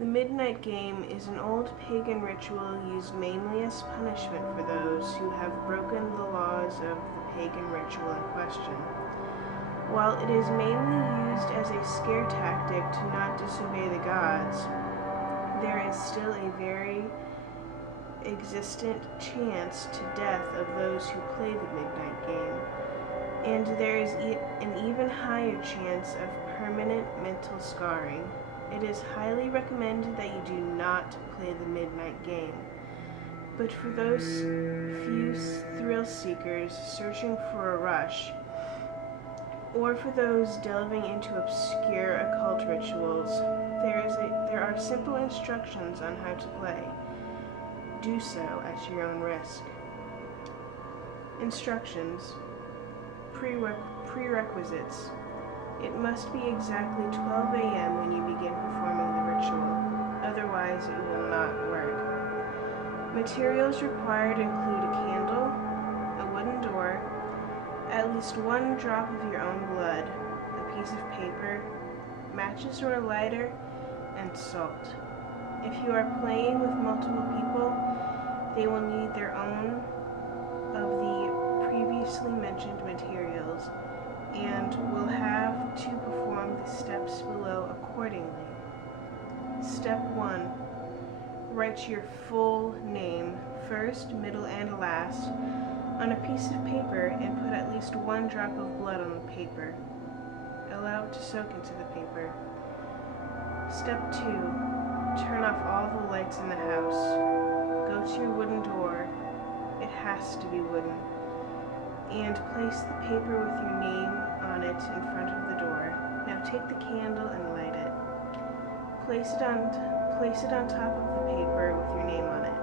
The midnight game is an old pagan ritual used mainly as punishment for those who have broken the laws of the pagan ritual in question. While it is mainly used as a scare tactic to not disobey the gods, there is still a very existent chance to death of those who play the midnight game, and there is an even higher chance of permanent mental scarring. It is highly recommended that you do not play the midnight game. But for those few thrill seekers searching for a rush, or for those delving into obscure occult rituals, there are simple instructions on how to play. Do so at your own risk. Instructions. Prerequisites. It must be exactly 12 a.m. when you begin performing the ritual, otherwise it will not work. Materials required include a candle, a wooden door, at least one drop of your own blood, a piece of paper, matches or a lighter, and salt. If you are playing with multiple people, they will need their own of the previously mentioned materials and will have to perform the steps below accordingly. Step 1. Write your full name, first, middle, and last, on a piece of paper and put at least one drop of blood on the paper. Allow it to soak into the paper. Step 2. Turn off all the lights in the house. Go to your wooden door. It has to be wooden. And place the paper with your name on it in front of the door. Now take the candle and light it. Place it on top of the paper with your name on it.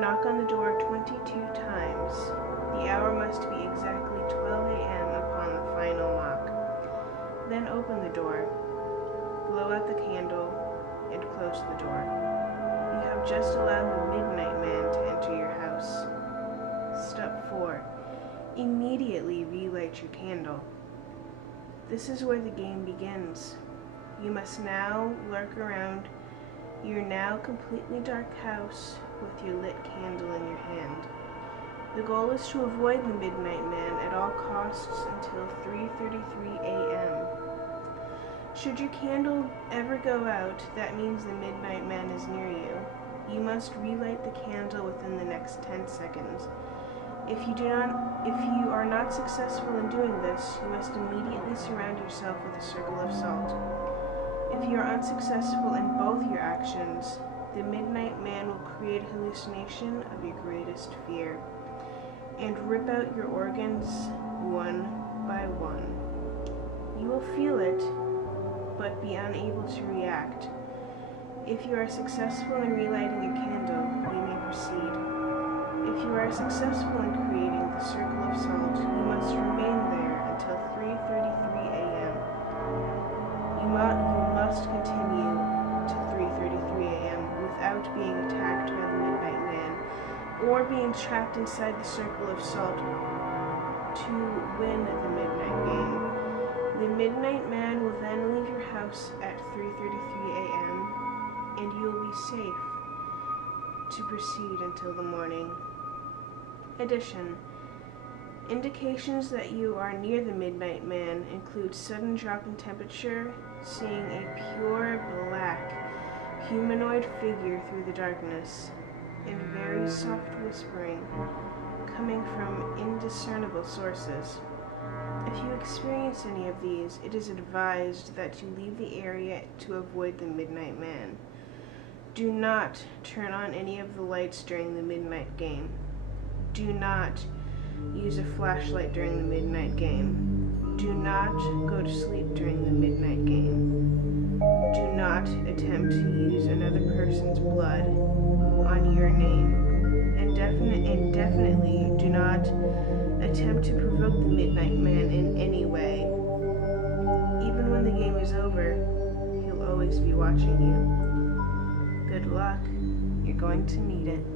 Knock on the door 22 times. The hour must be exactly 12 a.m. upon the final knock. Then open the door, blow out the candle, and close the door. You have just allowed the midnight man to enter your house. Step 4. Immediately relight your candle. This is where the game begins. You must now lurk around your now completely dark house with your lit candle in your hand. The goal is to avoid the midnight man at all costs until 3:33 a.m. Should your candle ever go out, that means the midnight man is near you. You must relight the candle within the next 10 seconds. If you are not successful in doing this, you must immediately surround yourself with a circle of salt. If you are unsuccessful in both your actions, the midnight man will create a hallucination of your greatest fear and rip out your organs one by one. You will feel it, but be unable to react. If you are successful in relighting your candle, you may proceed. If you are successful in creating the circle of salt, you must remain there until 3:33 a.m. You must continue to 3:33 a.m. without being attacked by the midnight man or being trapped inside the circle of salt to win the midnight game. The midnight man will then leave your house at 3:33 a.m. and you will be safe to proceed until the morning. Addition. Indications that you are near the midnight man include sudden drop in temperature, seeing a pure black humanoid figure through the darkness, and very soft whispering coming from indiscernible sources. If you experience any of these, it is advised that you leave the area to avoid the midnight man. Do not turn on any of the lights during the midnight game. Do not use a flashlight during the midnight game. Do not go to sleep during the midnight game. Do not attempt to use another person's blood on your name. And definitely do not attempt to provoke the midnight man in any way. Even when the game is over, he'll always be watching you. Good luck. You're going to need it.